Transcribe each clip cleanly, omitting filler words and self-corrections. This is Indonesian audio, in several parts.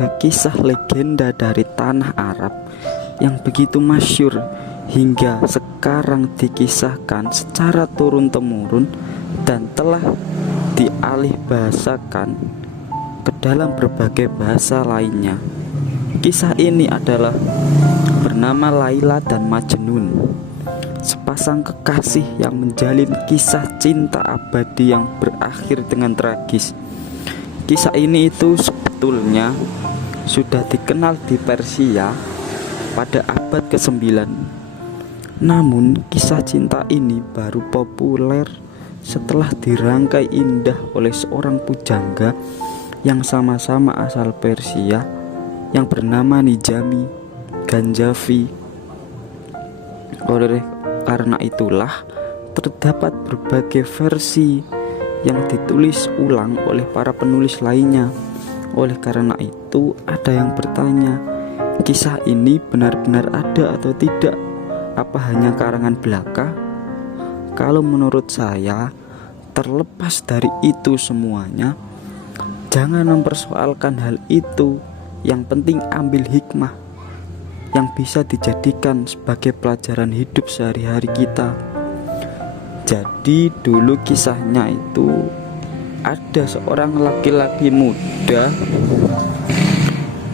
ada kisah legenda dari tanah Arab yang begitu masyhur hingga sekarang dikisahkan secara turun-temurun dan telah dialih bahasakan ke dalam berbagai bahasa lainnya. Kisah ini adalah bernama Laila dan Majnun, sepasang kekasih yang menjalin kisah cinta abadi yang berakhir dengan tragis. Kisah ini itu sebetulnya sudah dikenal di Persia pada abad ke-9. Namun kisah cinta ini baru populer setelah dirangkai indah oleh seorang pujangga yang sama-sama asal Persia yang bernama Nizami Ganjavi. Oleh karena itulah terdapat berbagai versi yang ditulis ulang oleh para penulis lainnya. Oleh karena itu ada yang bertanya, kisah ini benar-benar ada atau tidak? Apa hanya karangan belaka? Kalau menurut saya, terlepas dari itu semuanya, jangan mempersoalkan hal itu. Yang penting ambil hikmah yang bisa dijadikan sebagai pelajaran hidup sehari-hari kita. Jadi dulu kisahnya itu ada seorang laki-laki muda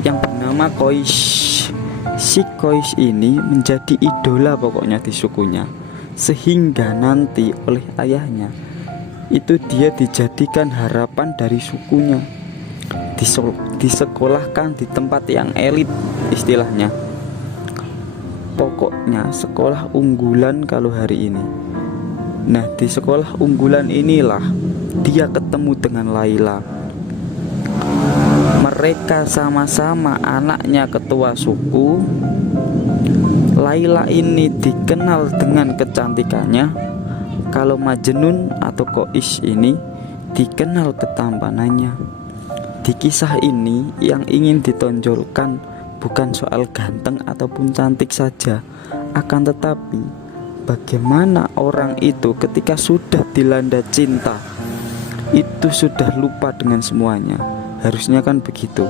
yang bernama Kois. Si Kois ini menjadi idola pokoknya di sukunya, sehingga nanti oleh ayahnya itu dia dijadikan harapan dari sukunya, disekolahkan di tempat yang elit istilahnya. Pokoknya sekolah unggulan kalau hari ini. Nah, di sekolah unggulan inilah dia ketemu dengan Laila. Mereka sama-sama anaknya ketua suku. Laila ini dikenal dengan kecantikannya. Kalau Majnun atau Kois ini dikenal ketampanannya. Di kisah ini yang ingin ditonjolkan bukan soal ganteng ataupun cantik saja, akan tetapi bagaimana orang itu ketika sudah dilanda cinta itu sudah lupa dengan semuanya. Harusnya kan begitu.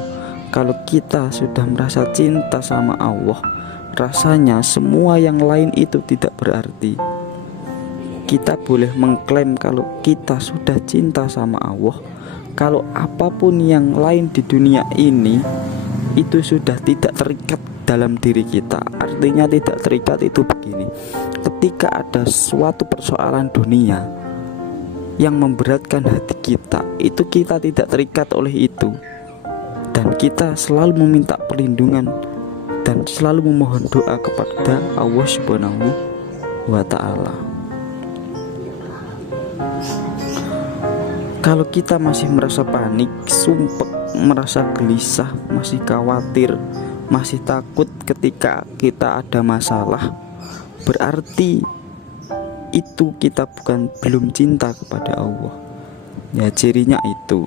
Kalau kita sudah merasa cinta sama Allah, rasanya semua yang lain itu tidak berarti. Kita boleh mengklaim kalau kita sudah cinta sama Allah, kalau apapun yang lain di dunia ini itu sudah tidak terikat dalam diri kita. Artinya tidak terikat itu begini: ketika ada suatu persoalan dunia yang memberatkan hati kita, itu kita tidak terikat oleh itu, dan kita selalu meminta perlindungan dan selalu memohon doa kepada Allah Subhanahu wa Ta'ala. Kalau kita masih merasa panik, sumpek, merasa gelisah, masih khawatir, masih takut ketika kita ada masalah, berarti itu kita belum cinta kepada Allah. Ya, cirinya itu.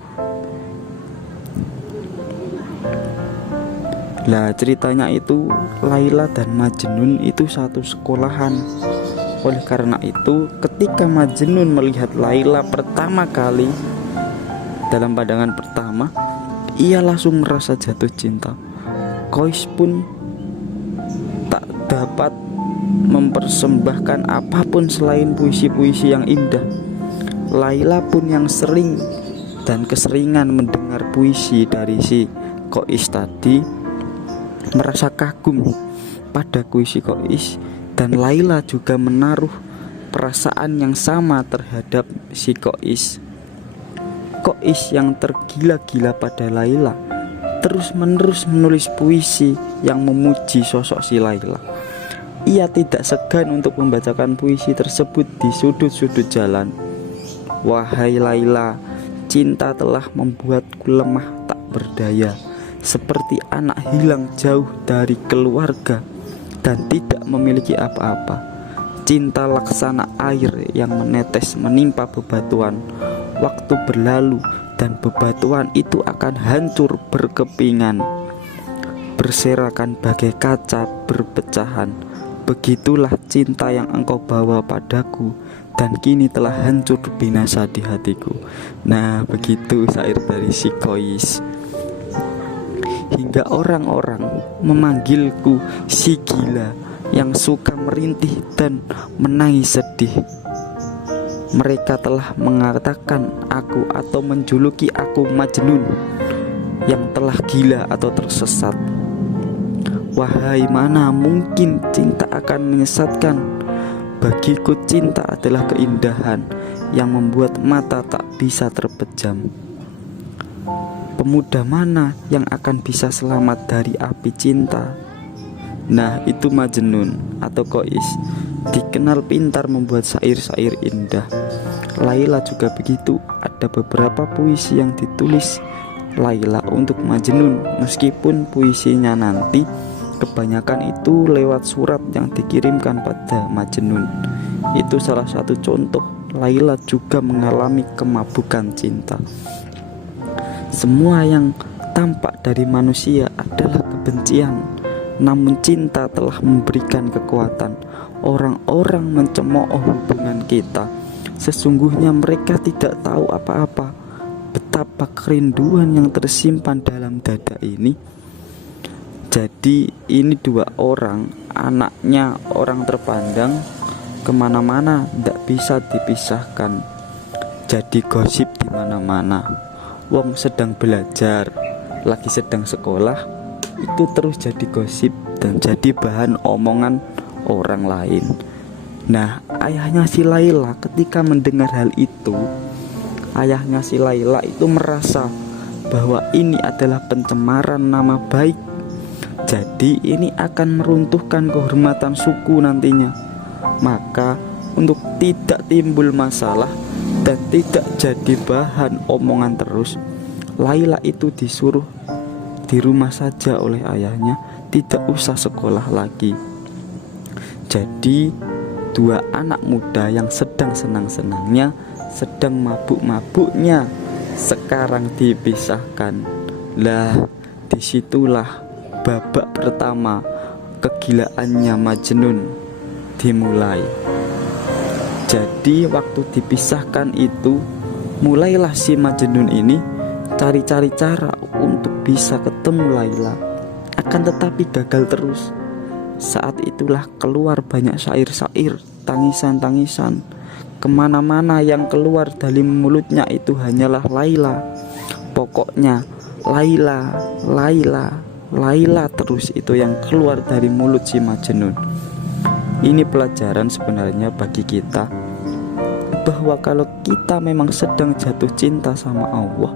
Lah, ceritanya itu Laila dan Majnun itu satu sekolahan. Oleh karena itu, ketika Majnun melihat Laila pertama kali dalam pandangan pertama, ia langsung merasa jatuh cinta. Kois pun tak dapat mempersembahkan apapun selain puisi-puisi yang indah. Laila pun yang sering dan keseringan mendengar puisi dari si Kois tadi merasa kagum pada puisi Kois, dan Laila juga menaruh perasaan yang sama terhadap si Kois. Kois yang tergila-gila pada Laila terus-menerus menulis puisi yang memuji sosok si Laila. Ia tidak segan untuk membacakan puisi tersebut di sudut-sudut jalan. Wahai Laila, cinta telah membuatku lemah tak berdaya, seperti anak hilang jauh dari keluarga dan tidak memiliki apa-apa. Cinta laksana air yang menetes menimpa bebatuan. Waktu berlalu dan bebatuan itu akan hancur berkepingan, berserakan bagai kaca berpecahan. Begitulah cinta yang engkau bawa padaku, dan kini telah hancur binasa di hatiku. Nah, begitu syair dari si Kois. hingga orang-orang memanggilku si gila yang suka merintih dan menangis sedih. Mereka telah mengatakan aku atau menjuluki aku Majnun yang telah gila atau tersesat. Wahai, mana mungkin cinta akan menyesatkan? Bagiku cinta adalah keindahan yang membuat mata tak bisa terpejam. Pemuda mana yang akan bisa selamat dari api cinta? Nah, itu Majnun atau Qais, dikenal pintar membuat syair-syair indah. Laila juga begitu. Ada beberapa puisi yang ditulis Laila untuk Majnun, meskipun puisinya nanti kebanyakan itu lewat surat yang dikirimkan pada Majnun. Itu salah satu contoh Laila juga mengalami kemabukan cinta. Semua yang tampak dari manusia adalah kebencian, namun cinta telah memberikan kekuatan. Orang-orang mencemooh hubungan kita. Sesungguhnya mereka tidak tahu apa-apa betapa kerinduan yang tersimpan dalam dada ini. Jadi ini dua orang, anaknya orang terpandang, kemana-mana tidak bisa dipisahkan. Jadi gosip di mana-mana. Wong sedang belajar, lagi sedang sekolah, itu terus jadi gosip dan jadi bahan omongan orang lain. Nah, ayahnya si Laila ketika mendengar hal itu, ayahnya si Laila itu merasa bahwa ini adalah pencemaran nama baik. Jadi ini akan meruntuhkan kehormatan suku nantinya. Maka untuk tidak timbul masalah dan tidak jadi bahan omongan terus, Laila itu disuruh di rumah saja oleh ayahnya, tidak usah sekolah lagi. Jadi dua anak muda yang sedang senang-senangnya, sedang mabuk-mabuknya, sekarang dipisahkan. Lah, disitulah babak pertama kegilaannya Majnun dimulai. Jadi waktu dipisahkan itu, mulailah si Majnun ini cari-cari cara untuk bisa ketemu Laila. Akan tetapi gagal terus. Saat itulah keluar banyak syair-syair, tangisan-tangisan. Kemana-mana yang keluar dari mulutnya itu hanyalah Laila. Pokoknya Laila, Laila, Laila terus itu yang keluar dari mulut si Majnun. Ini pelajaran sebenarnya bagi kita, bahwa kalau kita memang sedang jatuh cinta sama Allah,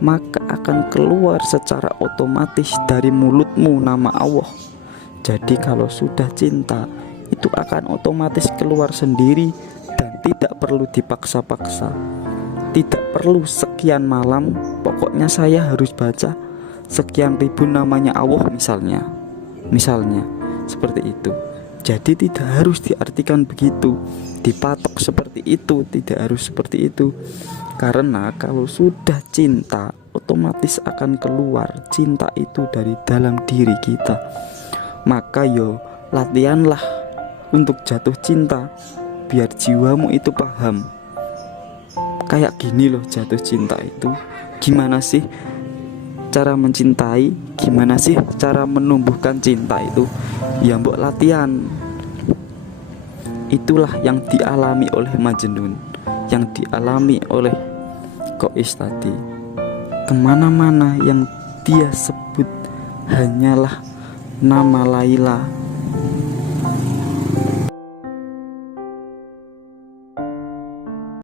maka akan keluar secara otomatis dari mulutmu nama Allah. Jadi kalau sudah cinta, itu akan otomatis keluar sendiri dan tidak perlu dipaksa-paksa. Tidak perlu sekian malam, pokoknya saya harus baca sekian ribu namanya Allah misalnya seperti itu. Jadi tidak harus diartikan begitu, dipatok seperti itu, tidak harus seperti itu. Karena kalau sudah cinta, otomatis akan keluar cinta itu dari dalam diri kita. Maka latihanlah untuk jatuh cinta, biar jiwamu itu paham. Kayak gini loh jatuh cinta itu, gimana sih cara mencintai, gimana sih cara menumbuhkan cinta itu? Ya mbok latihan. Itulah yang dialami oleh Majnun, yang dialami oleh Qais tadi. Kemana-mana yang dia sebut hanyalah nama Laila,